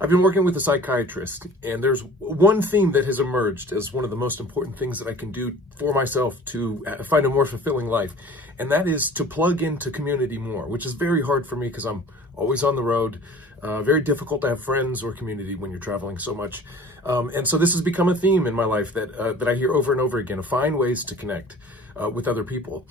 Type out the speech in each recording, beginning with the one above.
I've been working with a psychiatrist, and there's one theme that has emerged as one of the most important things that I can do for myself to find a more fulfilling life, and that is to plug into community more, which is very hard for me because I'm always on the road. Very difficult to have friends or community when you're traveling so much. And so this has become a theme in my life that I hear over and over again, find ways to connect with other people.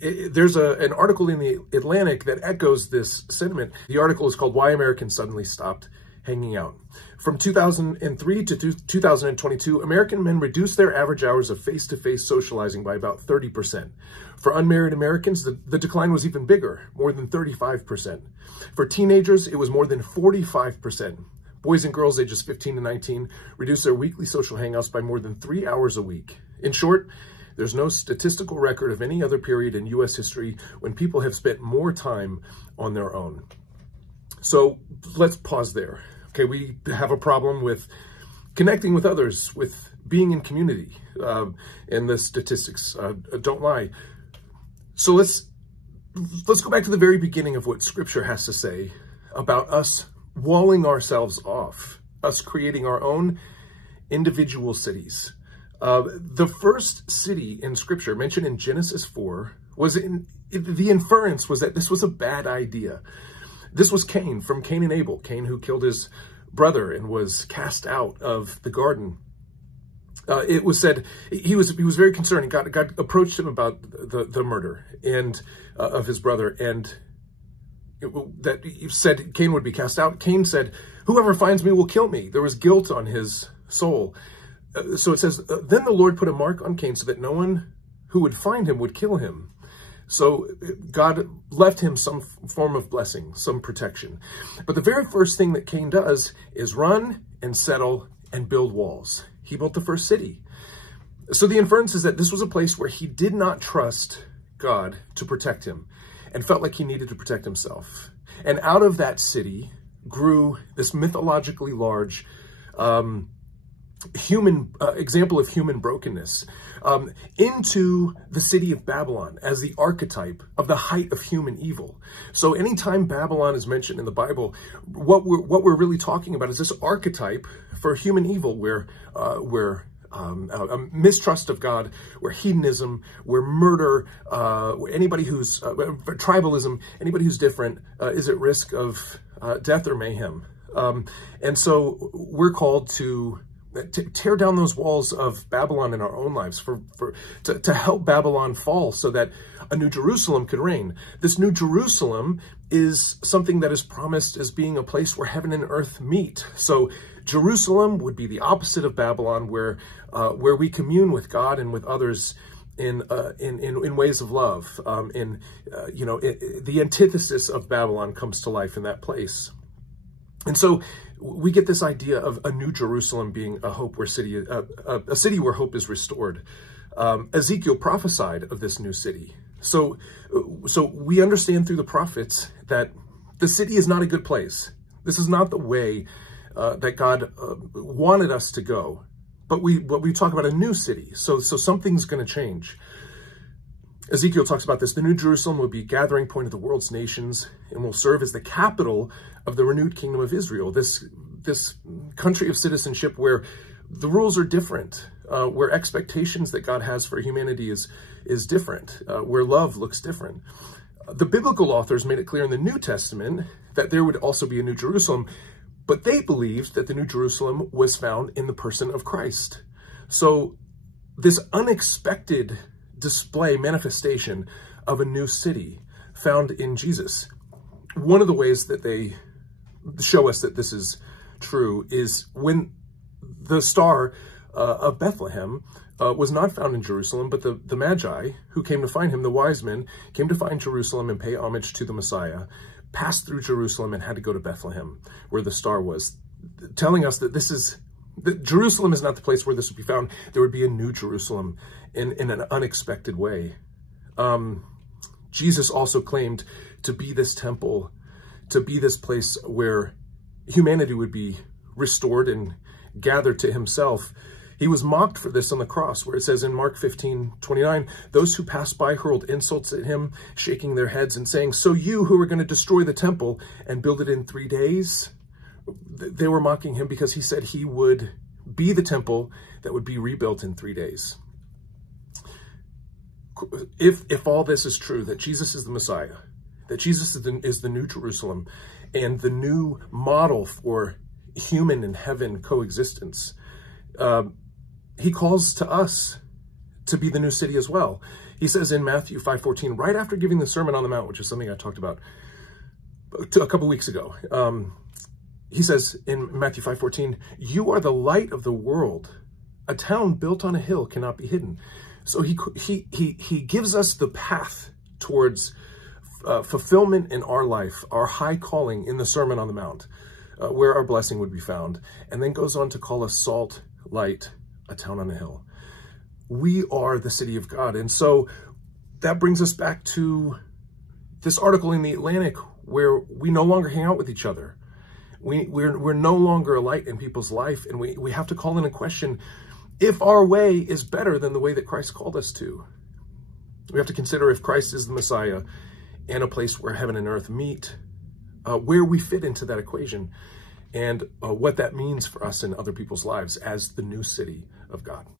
There's an article in the Atlantic that echoes this sentiment. The article is called Why Americans Suddenly Stopped Hanging Out. From 2003 to 2022, American men reduced their average hours of face-to-face socializing by about 30%. For unmarried Americans, the decline was even bigger, more than 35%. For teenagers, it was more than 45%. Boys and girls ages 15 to 19 reduced their weekly social hangouts by more than 3 hours a week. In short, there's no statistical record of any other period in U.S. history when people have spent more time on their own. So let's pause there. Okay, we have a problem with connecting with others, with being in community, and the statistics don't lie. So let's go back to the very beginning of what Scripture has to say about us walling ourselves off, us creating our own individual cities. The first city in Scripture mentioned in Genesis 4 the inference was that this was a bad idea. This was Cain, from Cain and Abel, Cain who killed his brother and was cast out of the garden. It was said he was very concerned. God approached him about the murder of his brother, and that he said Cain would be cast out. Cain said, "Whoever finds me will kill me." There was guilt on his soul. So it says, then the Lord put a mark on Cain so that no one who would find him would kill him. So God left him some form of blessing, some protection. But the very first thing that Cain does is run and settle and build walls. He built the first city. So the inference is that this was a place where he did not trust God to protect him and felt like he needed to protect himself. And out of that city grew this mythologically large example of human brokenness into the city of Babylon as the archetype of the height of human evil. So anytime Babylon is mentioned in the Bible, what we're really talking about is this archetype for human evil, where a mistrust of God, where hedonism, where murder, where anybody who's tribalism, anybody who's different is at risk of death or mayhem. And so we're called to tear down those walls of Babylon in our own lives, to help Babylon fall so that a new Jerusalem could reign. This new Jerusalem is something that is promised as being a place where heaven and earth meet. So Jerusalem would be the opposite of Babylon, where we commune with God and with others in ways of love. The antithesis of Babylon comes to life in that place. And so we get this idea of a new Jerusalem being a city where hope is restored. Ezekiel prophesied of this new city. So we understand through the prophets that the city is not a good place. This is not the way that God wanted us to go. But we talk about a new city. So something's going to change. Ezekiel talks about this. The new Jerusalem will be a gathering point of the world's nations and will serve as the capital of the renewed kingdom of Israel. This country of citizenship where the rules are different, where expectations that God has for humanity is different, where love looks different. The biblical authors made it clear in the New Testament that there would also be a new Jerusalem, but they believed that the new Jerusalem was found in the person of Christ. So this unexpected manifestation of a new city found in Jesus. One of the ways that they show us that this is true is when the star of Bethlehem was not found in Jerusalem, but the Magi who came to find him, the wise men, came to find Jerusalem and pay homage to the Messiah, passed through Jerusalem and had to go to Bethlehem, where the star was, telling us that that Jerusalem is not the place where this would be found. There would be a new Jerusalem in an unexpected way. Jesus also claimed to be this temple, to be this place where humanity would be restored and gathered to himself. He was mocked for this on the cross, where it says in Mark 15:29, those who passed by hurled insults at him, shaking their heads and saying, "So you who are going to destroy the temple and build it in 3 days, They were mocking him because he said he would be the temple that would be rebuilt in 3 days. If all this is true, that Jesus is the Messiah, that Jesus is the new Jerusalem and the new model for human and heaven coexistence, he calls to us to be the new city as well. He says in Matthew 5:14, right after giving the Sermon on the Mount, which is something I talked about a couple weeks ago, he says in Matthew 5:14, you are the light of the world. A town built on a hill cannot be hidden. So he gives us the path towards fulfillment in our life, our high calling in the Sermon on the Mount, where our blessing would be found, and then goes on to call us salt, light, a town on a hill. We are the city of God. And so that brings us back to this article in the Atlantic where we no longer hang out with each other. We're no longer a light in people's life, and we have to call in a question if our way is better than the way that Christ called us to. We have to consider if Christ is the Messiah and a place where heaven and earth meet, where we fit into that equation, and what that means for us in other people's lives as the new city of God.